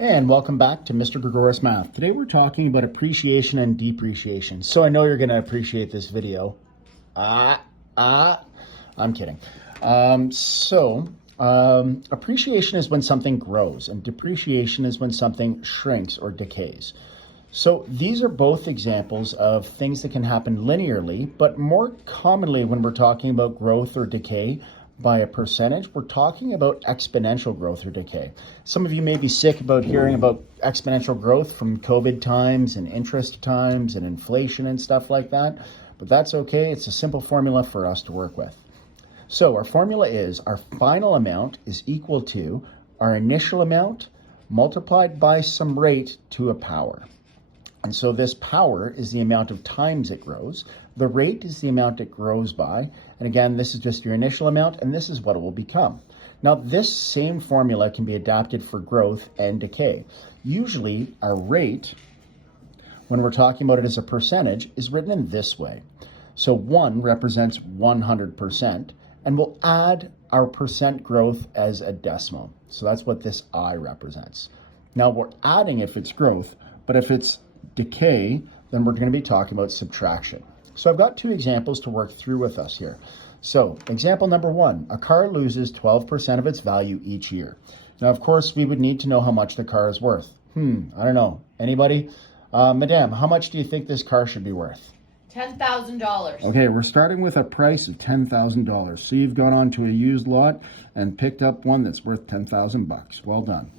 And welcome back to Mr. Gregoris Math. Today we're talking about appreciation and depreciation. So I know you're going to appreciate this video. I'm kidding. Appreciation is when something grows, and depreciation is when something shrinks or decays. So these are both examples of things that can happen linearly, but more commonly when we're talking about growth or decay by a percentage, we're talking about exponential growth or decay. Some of you may be sick about hearing about exponential growth from COVID times and interest times and inflation and stuff like that, but that's okay. It's a simple formula for us to work with. So our formula is our final amount is equal to our initial amount multiplied by some rate to a power. And so this power is the amount of times it grows. The rate is the amount it grows by. And again, this is just your initial amount, and this is what it will become. Now, this same formula can be adapted for growth and decay. Usually, our rate, when we're talking about it as a percentage, is written in this way. So 1 represents 100%, and we'll add our percent growth as a decimal. So that's what this I represents. Now, we're adding if it's growth, but if it's decay, then we're going to be talking about subtraction. So I've got two examples to work through with us here. So example number 1, a car loses 12% of its value each year. Now, of course, we would need to know how much the car is worth. I don't know. Anybody? Madame, how much do you think this car should be worth? $10,000. Okay, we're starting with a price of $10,000. So you've gone on to a used lot and picked up one that's worth $10,000. Well done.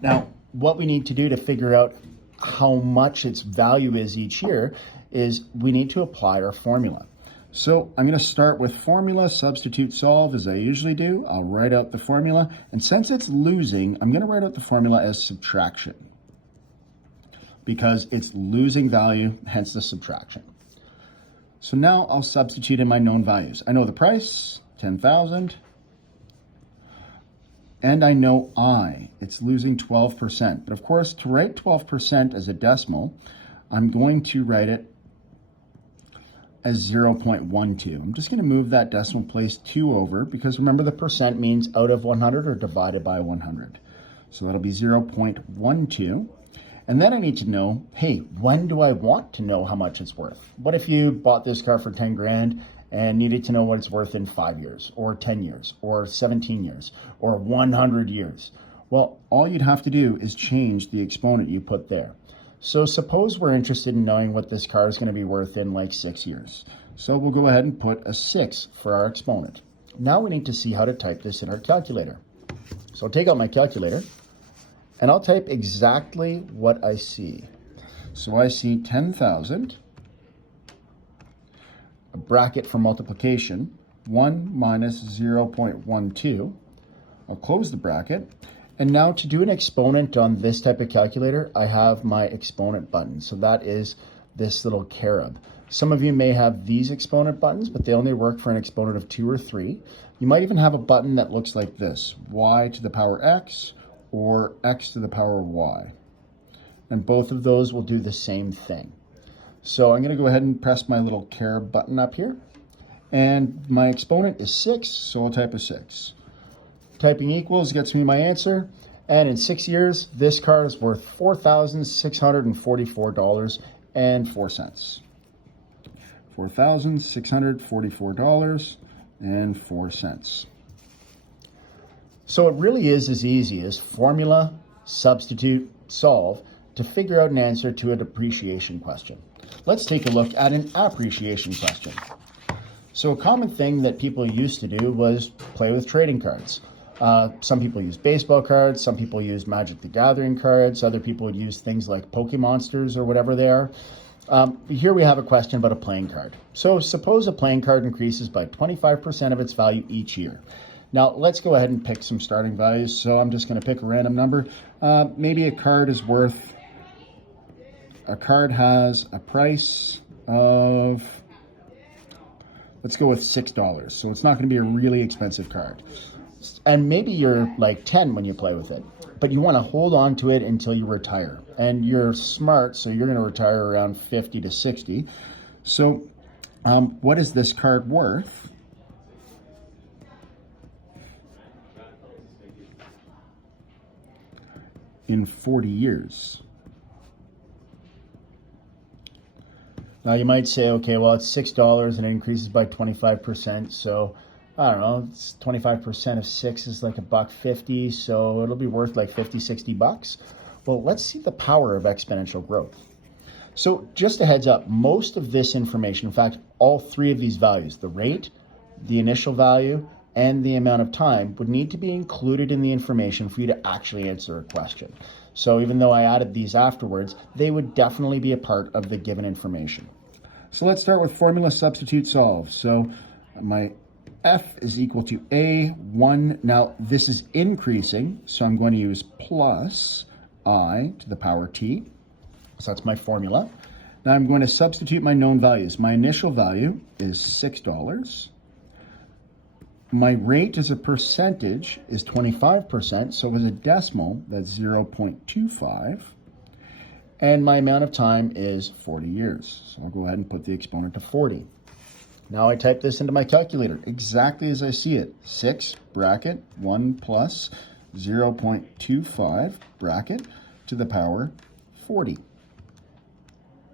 Now, what we need to do to figure out how much its value is each year is we need to apply our formula. So I'm going to start with formula, substitute, solve as I usually do. I'll write out the formula, and since it's losing, I'm going to write out the formula as subtraction because it's losing value, hence the subtraction. So now I'll substitute in my known values. I know the price, 10,000. And I know it's losing 12%. But of course, to write 12% as a decimal, I'm going to write it as 0.12. I'm just going to move that decimal place 2 over because remember the percent means out of 100 or divided by 100. So that'll be 0.12. And then I need to know, hey, when do I want to know how much it's worth? What if you bought this car for 10 grand and needed to know what it's worth in 5 years or 10 years or 17 years or 100 years? Well, all you'd have to do is change the exponent you put there. So suppose we're interested in knowing what this car is going to be worth in like 6 years. So we'll go ahead and put a 6 for our exponent. Now we need to see how to type this in our calculator. So I'll take out my calculator and I'll type exactly what I see. So I see 10,000. A bracket for multiplication, 1 minus 0.12. I'll close the bracket. And now to do an exponent on this type of calculator, I have my exponent button. So that is this little carob. Some of you may have these exponent buttons, but they only work for an exponent of 2 or 3. You might even have a button that looks like this, y to the power x or x to the power y. And both of those will do the same thing. So I'm going to go ahead and press my little carob button up here. And my exponent is 6, so I'll type a 6. Typing equals gets me my answer. And in 6 years, this car is worth $4,644.04. $4,644.04. So it really is as easy as formula, substitute, solve to figure out an answer to a depreciation question. Let's take a look at an appreciation question. So a common thing that people used to do was play with trading cards. Some people use baseball cards, some people use Magic the Gathering cards, other people would use things like Pokemonsters or whatever they are. Here we have a question about a playing card. So suppose a playing card increases by 25% of its value each year. Now let's go ahead and pick some starting values. So I'm just going to pick a random number. Maybe a card has a price of, let's go with $6. So it's not going to be a really expensive card. And maybe you're like 10 when you play with it, but you want to hold on to it until you retire. And you're smart, so you're going to retire around 50 to 60. So what is this card worth? in 40 years. Now you might say, okay, well, it's $6 and it increases by 25%. So I don't know, it's 25% of 6 is like $1.50. So it'll be worth like 50, 60 bucks. Well, let's see the power of exponential growth. So just a heads up, most of this information, in fact, all three of these values, the rate, the initial value, and the amount of time, would need to be included in the information for you to actually answer a question. So even though I added these afterwards, they would definitely be a part of the given information. So let's start with formula substitute solve. So my f is equal to a1. Now this is increasing, so I'm going to use plus I to the power t. So that's my formula. Now I'm going to substitute my known values. My initial value is $6. My rate as a percentage is 25%, so as a decimal, that's 0.25. And my amount of time is 40 years. So I'll go ahead and put the exponent to 40. Now I type this into my calculator exactly as I see it. 6 bracket 1 plus 0.25 bracket to the power 40.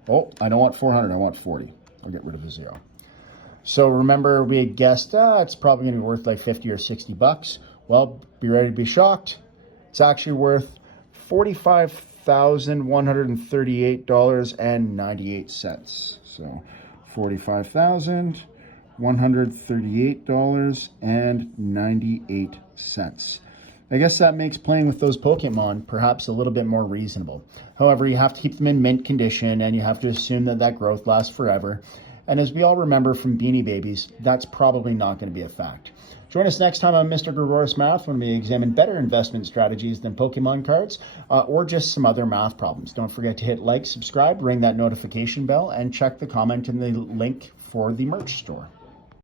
Oh, I don't want 400, I want 40. I'll get rid of the 0. So remember, we had guessed it's probably going to be worth like 50 or 60 bucks. Well, be ready to be shocked. It's actually worth $45,138.98. So $45,138.98. I guess that makes playing with those Pokemon perhaps a little bit more reasonable. However, you have to keep them in mint condition, and you have to assume that that growth lasts forever. And as we all remember from Beanie Babies, that's probably not going to be a fact. Join us next time on Mr. Gregorius Math when we examine better investment strategies than Pokemon cards or just some other math problems. Don't forget to hit like, subscribe, ring that notification bell, and check the comment in the link for the merch store.